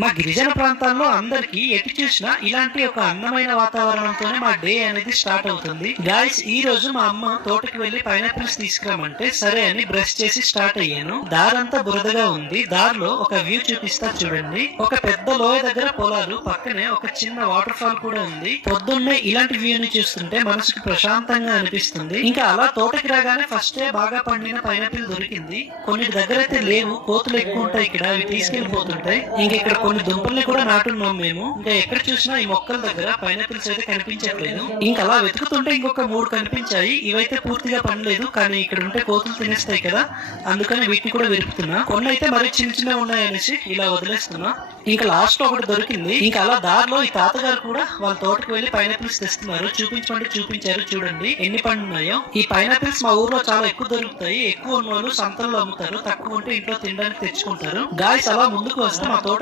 మా గిరిజన ప్రాంతాల్లో అందరికి ఎటు చూసినా ఇలాంటి ఒక అందమైన వాతావరణంతోనే మా డే అనేది స్టార్ట్ అవుతుంది. గాయస్, ఈ రోజు మా అమ్మ తోటకి వెళ్లి పైనాపిల్స్ తీసుకురామంటే సరే అని బ్రష్ చేసి స్టార్ట్ అయ్యాను. దారంతా బురదగా ఉంది. దారిలో ఒక వ్యూ చూపిస్తా చూడండి. ఒక పెద్ద లోయ దగ్గర పొలాలు, పక్కనే ఒక చిన్న వాటర్ ఫాల్ కూడా ఉంది. పొద్దున్నే ఇలాంటి వ్యూ ని చూస్తుంటే మనసుకు ప్రశాంతంగా అనిపిస్తుంది. ఇంకా అలా తోటకి రాగానే ఫస్ట్ బాగా పండిన పైనాపిల్ దొరికింది. కొన్ని దగ్గర అయితే లేవు, కోతులు ఎక్కువ ఉంటాయి ఇక్కడ, అవి తీసుకెళ్లిపోతుంటాయి. ఇంకా ఇక్కడ కొన్ని దుంపల్ని కూడా నాటున్నాం మేము. ఇంకా ఎక్కడ చూసినా ఈ మొక్కల దగ్గర పైనాపిల్స్ అయితే కనిపించట్లేదు. ఇంకా అలా వెతుకుతుంటే ఇంకొక 3 కనిపించాయి. ఇవైతే పూర్తిగా పండలేదు, కానీ ఇక్కడ ఉంటే కోతులు తినేస్తాయి కదా, అందుకని వీటిని కూడా వెతుకుతున్నా. కొన్ని అయితే మరి చిన్న చిన్న ఉన్నాయనేసి ఇలా వదిలేస్తున్నా. ఇంకా లాస్ట్ లో ఒకటి దొరికింది. ఇంకా అలా దారిలో ఈ తాతగారు కూడా వాళ్ళ తోటకు వెళ్లి పైనాపిల్స్ తెస్తున్నారు. చూపించమంటే చూపించారు. చూడండి ఎన్ని పండున్నాయో. ఈ పైనాపిల్స్ మా ఊర్లో చాలా ఎక్కువ దొరుకుతాయి. ఎక్కువ ఉన్న వాళ్ళు సంతల్లో అమ్ముతారు, తక్కువ ఉంటే ఇంట్లో తినడానికి తెచ్చుకుంటారు. గాయస్, అలా ముందుకు వస్తే మా తోట